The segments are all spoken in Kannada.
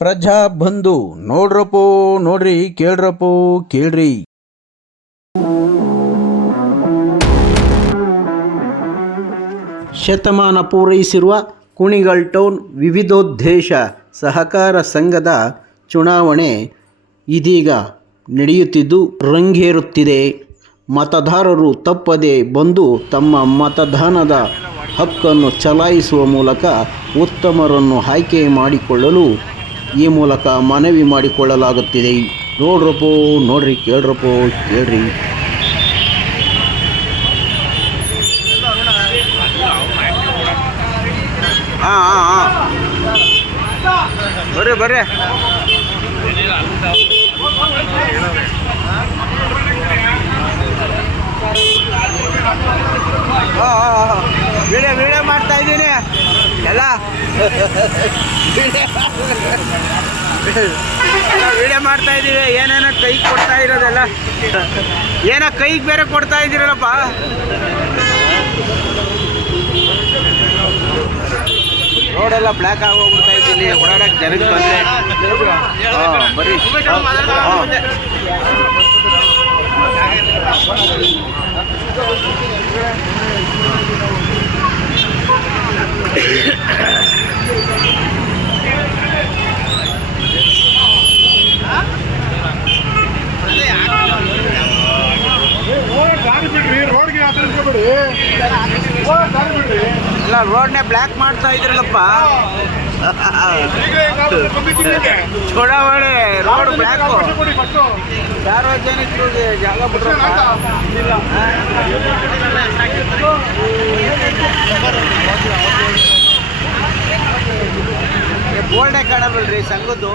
ಪ್ರಜಾ ಬಂಧು, ನೋಡ್ರಪ್ಪೋ, ನೋಡ್ರಿ, ಕೇಳ್ರಪ್ಪೋ, ಕೇಳ್ರಿ. ಶತಮಾನ ಪೂರೈಸಿರುವ ಕುಣಿಗಲ್ ಟೌನ್ ವಿವಿಧೋದ್ದೇಶ ಸಹಕಾರ ಸಂಘದ ಚುನಾವಣೆ ಇದೀಗ ನಡೆಯುತ್ತಿದ್ದು ರಂಗೇರುತ್ತಿದೆ. ಮತದಾರರು ತಪ್ಪದೆ ಬಂದು ತಮ್ಮ ಮತದಾನದ ಹಕ್ಕನ್ನು ಚಲಾಯಿಸುವ ಮೂಲಕ ಉತ್ತಮರನ್ನು ಆಯ್ಕೆ ಮಾಡಿಕೊಳ್ಳಲು ಈ ಮೂಲಕ ಮನವಿ ಮಾಡಿಕೊಳ್ಳಲಾಗುತ್ತಿದೆ. ನೋಡ್ರಪ್ಪೋ, ನೋಡ್ರಿ, ಕೇಳ್ರಪ್ಪೋ, ಕೇಳ್ರಿ. ಹಾಂ ಹಾಂ ಹಾಂ ಬರ್ರಿ ಬರ್ರಿ. ಹಾಂ ಹಾಂ ಹಾಂ ವಿಡಿಯೋ ಮಾಡ್ತಾ ಇದ್ದೀವಿ. ಏನೇನೋ ಕೈಗೆ ಕೊಡ್ತಾ ಇರೋದಲ್ಲ. ಏನೋ ಕೈಗೆ ಬೇರೆ ಕೊಡ್ತಾ ಇದ್ದೀರಲ್ಲಪ್ಪ. ರೋಡೆಲ್ಲ ಬ್ಲ್ಯಾಕ್ ಆಗೋಗ್ಬಿಡ್ತಾ ಇದ್ದೀನಿ. ಓಡಾಡಕ್ಕೆ ಜನಕ್ಕೆ ಬಂದರೆ ಹಾಂ. ಎಲ್ಲ ರೋಡ್ನೇ ಬ್ಲ್ಯಾಕ್ ಮಾಡ್ತಾ ಇದ್ರಲ್ಲಪ್ಪ. ಚುನಾವಣೆ ರೋಡ್ ಬ್ಲ್ಯಾಕ್ ಸಾರ್ವಜನಿಕರಿಗೆ ಜಾಗ ಬಿಟ್ರಪ್ಪ. ಬೋಲ್ಡೇ ಕಾಣಬಲ್ರಿ ಸಂಘದ್ದು.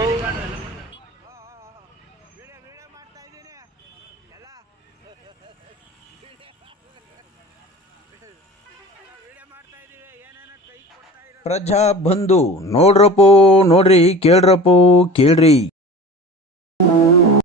ಪ್ರಜಾ ಬಂಧು ನೋಡ್ರಪ್ಪೋ ನೋಡ್ರಿ ಕೇಳ್ರಪ್ಪೋ ಕೇಳ್ರಿ.